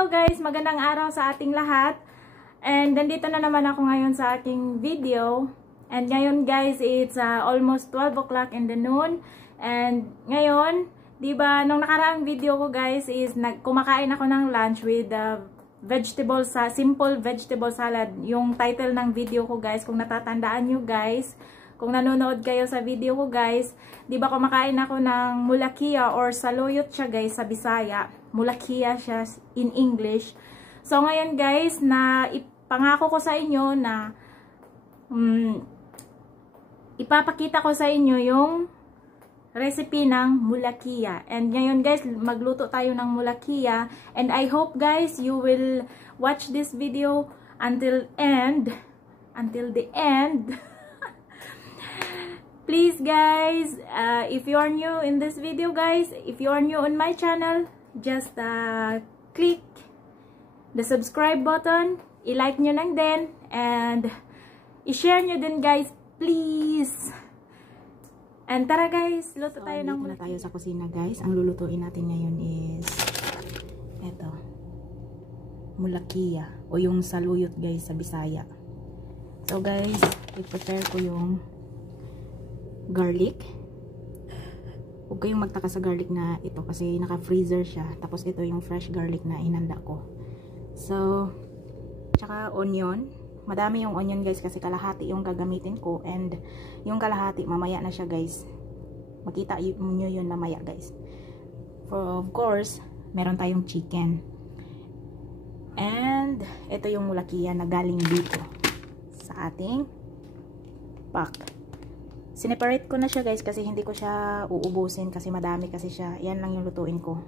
Hello guys! Magandang araw sa ating lahat. And nandito na naman ako ngayon sa aking video. And ngayon guys, it's almost 12 o'clock in the noon. And ngayon, diba, nung nakaraang video ko guys is kumakain ako ng lunch with simple vegetable salad. Yung title ng video ko guys, kung natatandaan nyo guys, kung nanonood kayo sa video ko guys, di ba kumakain ako ng mulakia or saluyot siya guys sa Bisaya. Mulakia siya in English. So ngayon guys, na ipangako ko sa inyo na ipapakita ko sa inyo yung recipe ng mulakia. And ngayon guys, magluto tayo ng mulakia. And I hope guys, you will watch this video until the end. Please guys, if you are new in this video guys, if you are new on my channel, just click the subscribe button, i-like nyo lang din, and i-share nyo din guys, please. And tara guys, luto tayo ng mulakia. Tayo sa kusina guys. Ang lulutuin natin ngayon is eto, mulakia o yung saluyot guys sa Bisaya. So guys, i-prepare ko yung garlic. Huwag kayong magtaka sa garlic na ito kasi naka-freezer siya. Tapos ito yung fresh garlic na inanda ko. So, tsaka onion. Madami yung onion guys kasi kalahati yung gagamitin ko. And yung kalahati, mamaya na siya guys. Makita nyo yun mamaya guys. Of course, meron tayong chicken. And ito yung mulakia na galing dito sa ating pack. Sineparate ko na siya guys kasi hindi ko siya uubusin kasi madami kasi siya. Yan lang yung lutuin ko.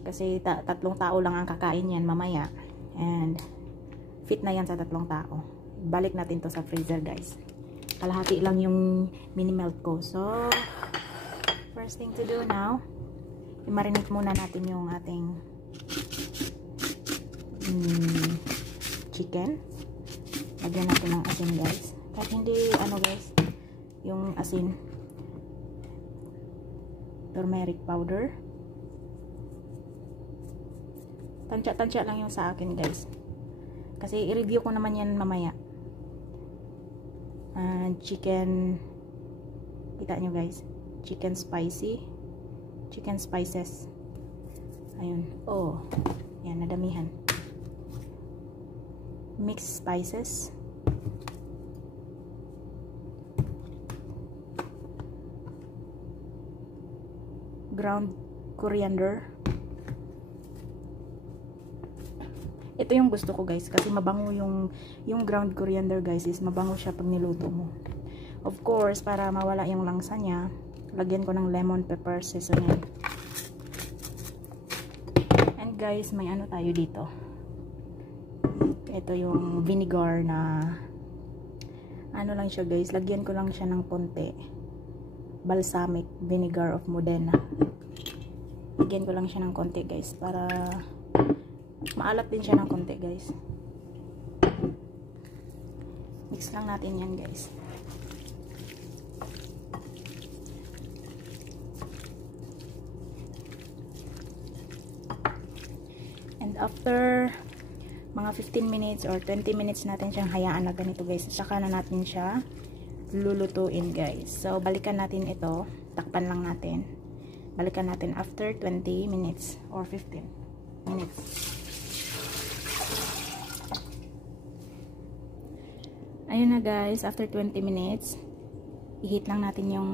Kasi tatlong tao lang ang kakain yan mamaya. And fit na yan sa tatlong tao. Balik natin to sa freezer guys. Kalahati lang yung mini melt ko. So, first thing to do now, i-marinate muna natin yung ating chicken. Lagyan natin ng asin guys. Kahit hindi guys, yung asin, turmeric powder, tansya lang yung sa akin guys kasi i-review ko naman yan mamaya. Chicken, kita nyo guys, chicken spices, ayun, yan, nadamihan. Mixed spices, ground coriander. Ito yung gusto ko guys kasi mabango yung ground coriander guys, is mabango siya pag niluto mo. Of course, para mawala yung langsa niya, lagyan ko ng lemon pepper seasoning. And guys, may ano tayo dito. Ito yung vinegar na ano lang siya guys, lagyan ko lang siya ng konti. Balsamic vinegar of Modena. Lagyan ko lang siya ng konti guys para maalat din siya ng konti guys. Mix lang natin yan guys. And after mga 15 minutes or 20 minutes natin siyang hayaan na ganito guys, saka na natin siya lulutuin guys. So balikan natin ito, takpan lang natin, balikan natin after 20 minutes or 15 minutes. Ayun na guys, after 20 minutes i-heat lang natin yung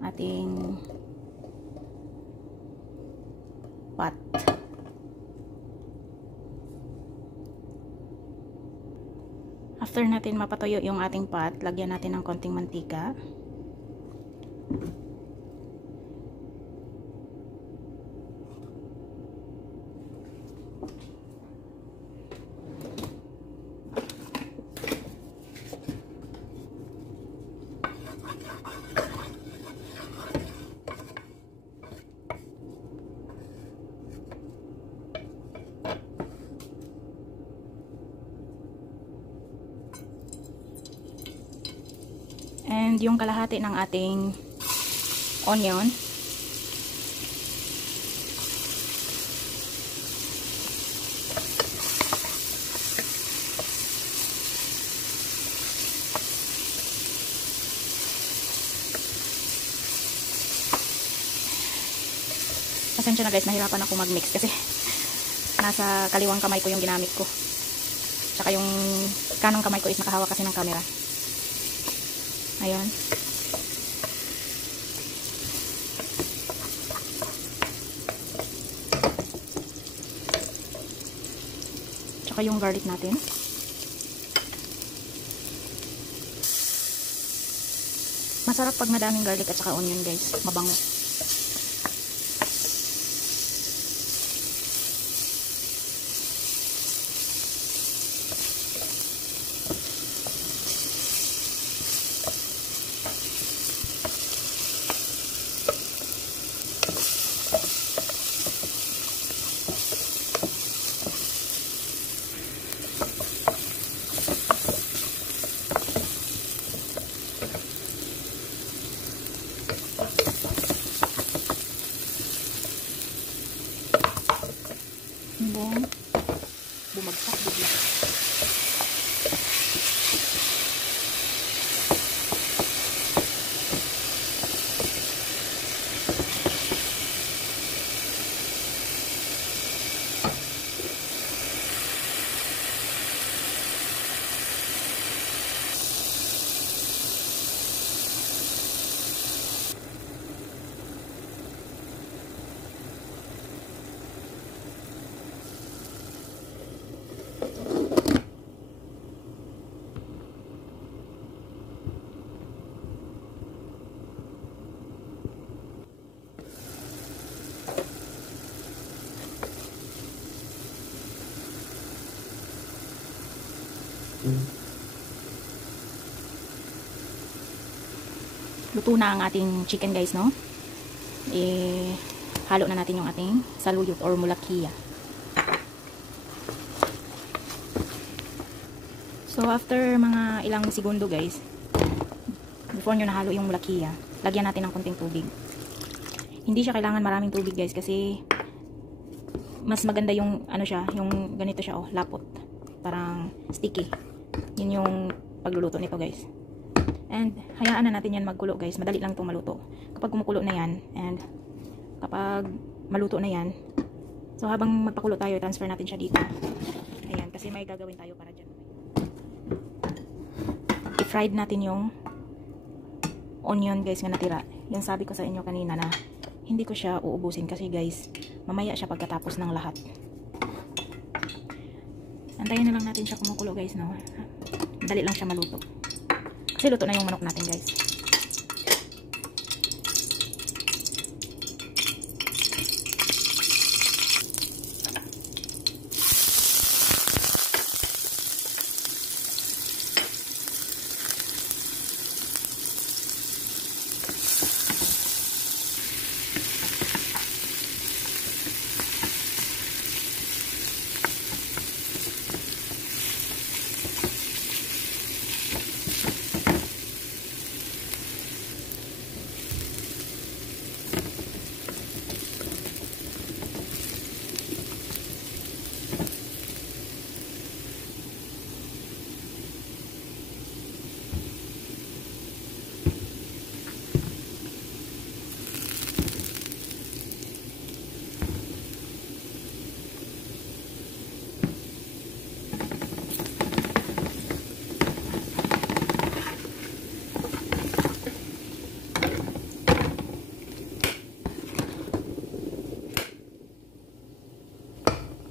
ating pot. After natin mapatuyo yung ating pot, lagyan natin ng konting mantika. And yung kalahati ng ating onion. Pasensya na guys, nahirapan ako mag-mix kasi nasa kaliwang kamay ko yung ginamit ko. Tsaka yung kanang kamay ko is nakahawak kasi ng camera. Ayun. Tsaka yung garlic natin. Masarap pag madaming garlic at saka onion guys. Mabango. Bumagsak bigla. Luto na ang ating chicken guys, no? Halo na natin yung ating saluyot or mulakiya. So after mga ilang segundo guys, before nyo nahalo yung mulakiya, lagyan natin ng konting tubig. Hindi siya kailangan maraming tubig guys kasi mas maganda yung ano siya, yung ganito siya oh, lapot. Parang sticky. Yun yung pagluluto nito guys. And hayaan na natin yan magkulo guys. Madali lang itong maluto. Kapag kumukulo na yan and kapag maluto na yan, so habang magpakulo tayo, transfer natin siya dito. Ayan, kasi may gagawin tayo para dyan. I-fried natin yung onion guys nga natira. Yan sabi ko sa inyo kanina na hindi ko siya uubusin kasi guys, mamaya siya pagkatapos ng lahat. Antayin na lang natin siya kumukulo guys, no? Madali lang siya maluto. Kasi luto na yung manok natin guys.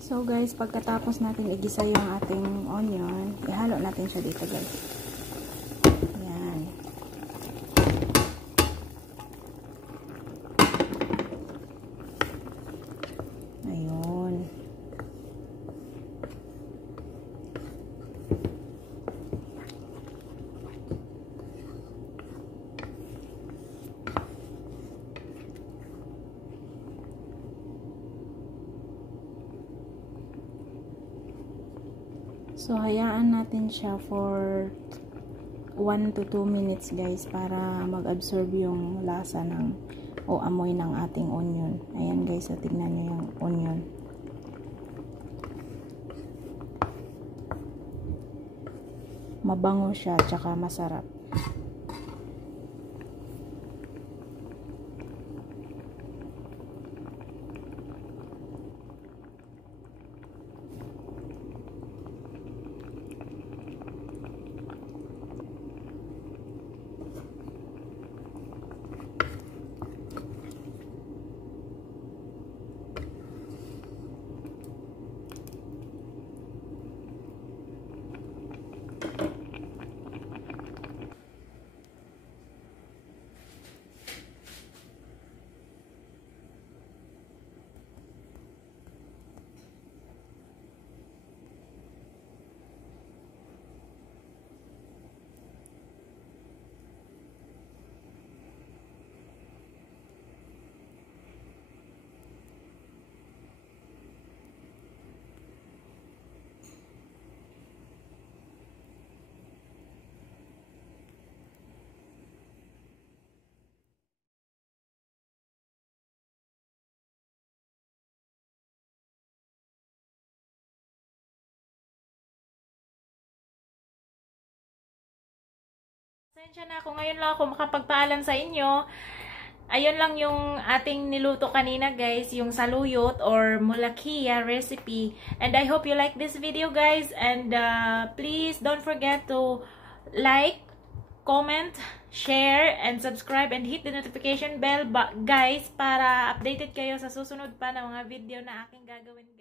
So guys, pagkatapos natin igisa yung ating onion, ihalo natin siya dito guys. Ayan. Ayun. So, hayaan natin siya for 1 to 2 minutes guys para mag-absorb yung lasa ng o amoy ng ating onion. Ayan guys, so tignan nyo yung onion. Mabango siya, tsaka masarap. Pasensya na ako, ngayon lang ako makapagpaalam sa inyo. Ayun lang yung ating niluto kanina guys, yung saluyot or mulakia recipe. And I hope you like this video guys. And please don't forget to like, comment, share, and subscribe. And hit the notification bell guys para updated kayo sa susunod pa na mga video na aking gagawin.